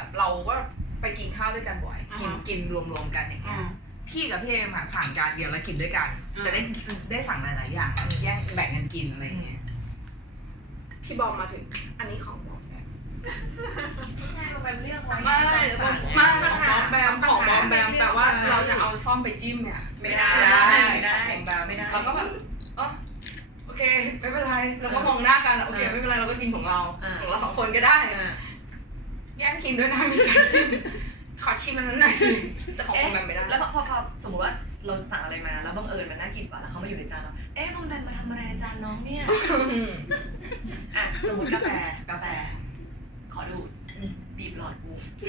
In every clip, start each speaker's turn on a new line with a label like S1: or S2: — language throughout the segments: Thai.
S1: แบบเราก็ไปกินข้าวด้วยกันบ่อยกินรวมๆกันอย่างเงี้ยพี่กับพี่เอมสั่งจานเดียวแล้วกินด้วยกันจะได้สั่งหลายๆอย่างแย่งแบ่งกันกินอะไรอย่างเงี้ยพี่บอมมาถึงอันนี้ของบอมแบบ
S2: ใช่มันเลือกไว้
S1: ไม่ของบอมแบมแต่ว่าเราจะเอาซ่อมไปจิ้มเนี่ยไม่ได้ของแบมไม่ได้เราก็แบบโอเคไม่เป็นไรเราก็มองหน้ากันโอเคไม่เป็นไรเราก็กินของเราสองคนก็ได้แย่งกินด้วยนะมีการชิมขอชิมมันนั้นหน่อยสิแต่ของบอมแบมไม่ได้
S2: แล้วพอสมมติว่าเราสั่งอะไรมาแล้วบังเอิญมันน่ากินกว่าแล้วเขามาอยู่ในจานเราบอมแบมมาทำอะไรในจานน้องเนี่ยสมมติกาแฟขอดูบีบหลอดกู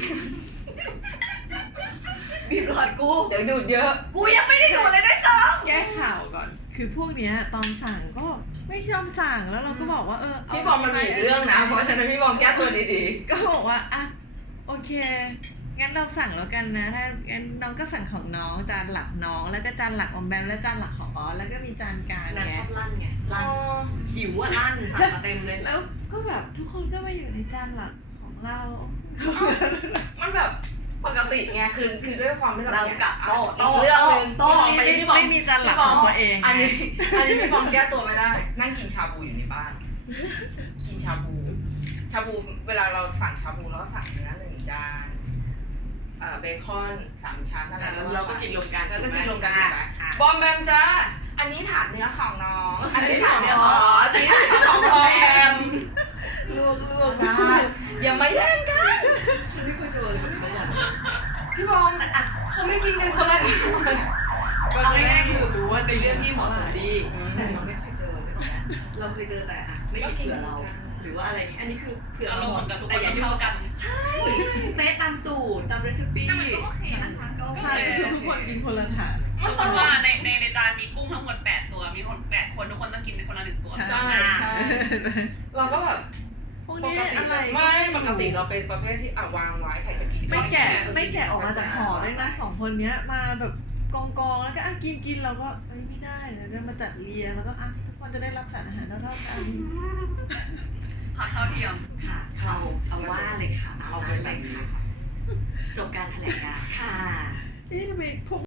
S2: บีบหลอดกู
S1: เดี๋ยวดูดเยอะ
S2: กูยังไม่ได้ดูดเลยด้วยซ้ำ
S3: แก้ข่าวก่อนคือพวกเนี้ยตอนสั่งก็ไม่ยอมสั่งแล้วเราก็บอกว่า
S1: พี่บอมมันมีเรื่องนะเพราะฉะนั้นพี่บอมแก้ตัวดี
S3: ๆก็บอกว่าโอเคงั้นเราสั่งแล้วกันนะถ้างั้นน้องก็สั่งของน้องจานหลักน้องแล้วก็จานหลักของแบมแล้วจานหลักของออสแล้วก็มีจานกลาง
S2: ชอบลั่นไงลั่นหิวลั่นสั่งมาเต็มเลย
S3: แล้วก็แบบทุกคนก็มาอยู่ในจานหลักของเรา
S1: มันแบบปกติไงคือด้วยความที่
S2: เรากับโต๊ะ
S1: เรื่องนึง
S3: โต๊ะนี้ไม่มีจานหลักของตัวเอง
S1: อันนี้พี่บอมแก้ตัวไม่ได้นั่งกินชาบูอยู่ในบ้านกินชาบูเวลาเราสั่งชาบูเราก็สั่งเนื้อ1 จานเบคอน3 ชั้นอะไรแล้ว
S2: เราก็กินรวมกัน
S1: ถูกไหมบอมแบมจ้าอันนี้ถาดเนื้อของน้องอันนี้ถาดเนื้อของออสอันนี้ถาดของบอมแบม
S2: รวม
S1: กันอย่ามาแย่งกัน
S2: ฉันไม่เคยเจอ
S1: พี่บอมเขาไม่กินกันคนละที
S2: ก็ง่ายๆคือรู้ว่าเป็นเรื่องที่เหมาะสมดีแต่เราไม่เคยเจอเราเคยเจอแต่ไม่ได้เผื่อเราหรือว่าอะไรนี้อันนี้คือเผื่อเราหมดแต่อย่าเข้ากันใช่เป๊ะตามสูตรตามเรซิปี้
S4: แต่มันก็โอเคนะคะ
S3: ก็โอเคทุกคนกินคนละถาด
S4: เพราะว่าในจานมีกุ้งทั้งหมด8 ตัวมีคน8 คนทุกคนต้องกินเป็นคนละ1 ตัว
S1: ใช่เราก็แบบ
S3: พวกนี้อะไร
S1: ไม่ปกติเราเป็นประเภทที่วางไว้ใครจะกิน
S3: ไม่แกะออกมาจากห่อด้วยนะ2 คนนี้มาแบบกองแล้วก็กินเราก็ไม่ได้เดี๋ยวมาจัดเรียงแล้วก็ทุกคนจะได้รับสารอาหารเท่ากัน
S4: ผักข้าวเทียม
S2: ค่ะเอาว่าเลยค่ะเอาไปเลยค่ะจบการแถลงการค่ะ
S3: ทำไมพวก